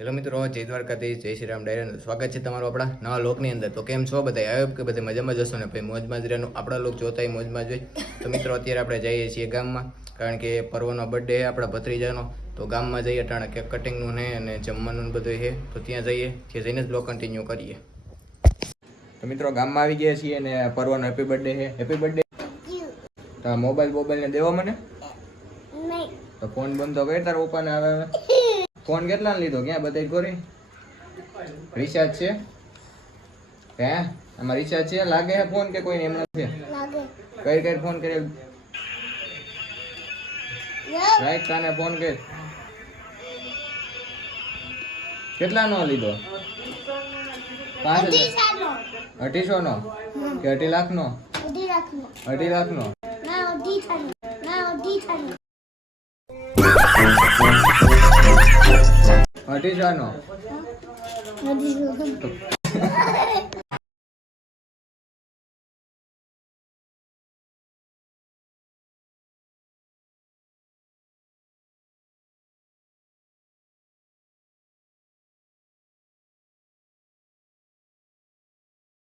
Hello મિત્રો જય દ્વારકાથી જય શ્રી રામ ડાયરા સ્વાગત છે તમારું આપણા નવા લોકની અંદર. તો કેમ છો બધા? આવ્યો કે બધા મજામાં જશો ને ભાઈ મોજમાં જ રહેવાનું. આપણા લોક જોતા મોજમાં જ હોય. તો મિત્રો અત્યારે આપણે જઈએ છીએ ગામમાં કારણ કે પર્વનો બર્થડે આપણા ભત્રીજાનો. તો ગામમાં જઈએ ટાણે કેક કટિંગનું ને અને જમવાનું બધું છે. તો ત્યાં જઈએ ત્યાં જઈને જ બ્લોક કન્ટિન્યુ કરીએ. તો મિત્રો ગામમાં આવી ગયા છીએ અને પર્વનો હેપી બર્થડે છે. હેપી બર્થડે તો મોબાઈલ બોબાઈલ ને દેવો મને? તો ફોન બંધ તો કઈ તારા પપ્પાને આવે. ફોન કેટલા લીધો? ક્યાં બતાવી કોરી રિચાર્જ છે? હે? આમાં રિચાર્જ છે? લાગે છે ફોન કે કોઈ એમ નથી? કઈ કઈ ફોન કરે રાઈટ કાને ફોન કર કેટલા નો લીધો? પાંચ હજાર. અઢીસો નો? કે અઢી લાખ નો? અઢી લાખ નો. અઢીસો નો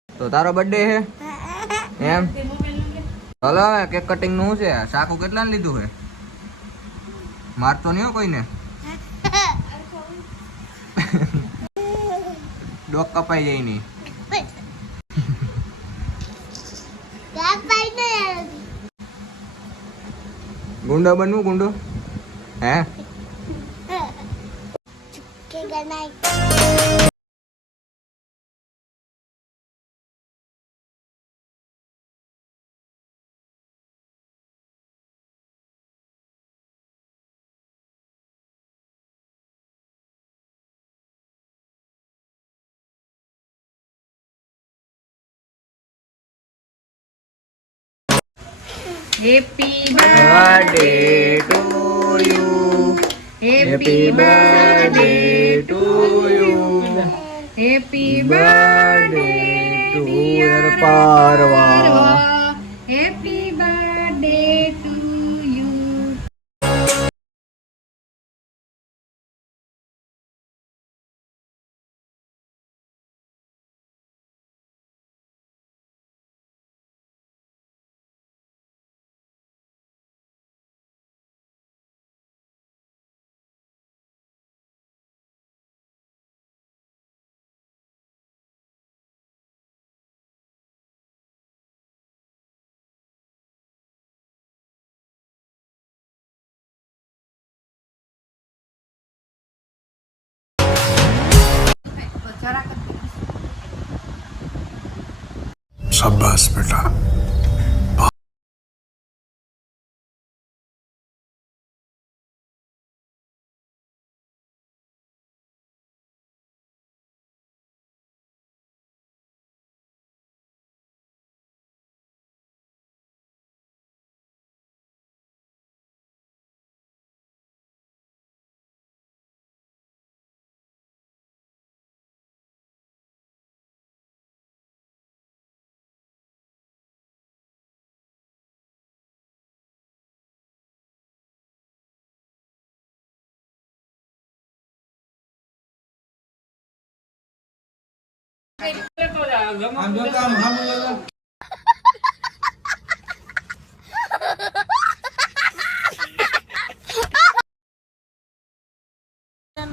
તો તારો બર્થડે છે? એમ? હલો કેક કટિંગનું છે. સાકુ કેટલા ને લીધું છે? મારતો નહીં કોઈને? ડોક કપાઈ જાય નહીં. ગુંડો બનવું ગુંડો? હે? Happy birthday to you. Happy birthday to you. Happy birthday, to your Parva. શાબાશ બેટા.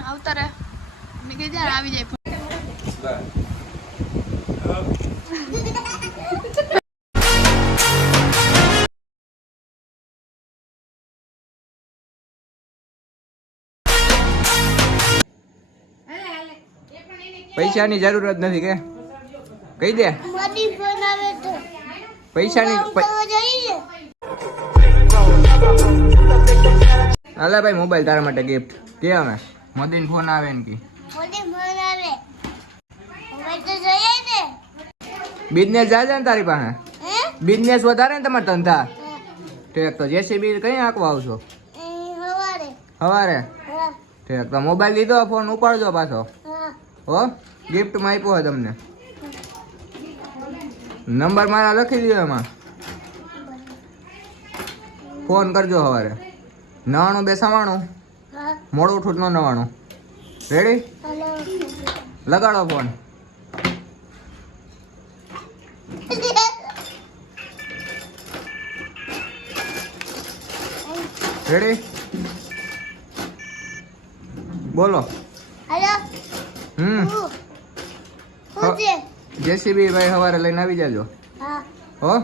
આવતા રહે. કીધું યાર આવી જાય પૈસાની જરૂર જ નથી કે? કહી દે. પૈસાની હાલે ભાઈ મોબાઈલ તારા માટે ગિફ્ટ કે અમે મોદીનો ફોન આવે ને કે? બિઝનેસ જાય ને. તારી પાસે? બિઝનેસ વધારે ને તમારા ધંધા? ઠેક તો જેસીબી કઈ આંકવા આવશો? સવારે ઠેક તો મોબાઈલ લીધો ફોન ઉપાડજો પાછો. હો ગિફ્ટમાં આપ્યો હોય તમને. નંબર મારા લખી દો એમાં. ફોન કરજો સવારે. નવાણું બે મોડું ઉઠું નો નવાણું. રેડી લગાડો ફોન. રેડી બોલો. હમ. જેસીબી ભાઈ સવારે લઈને આવી જાજો. હો.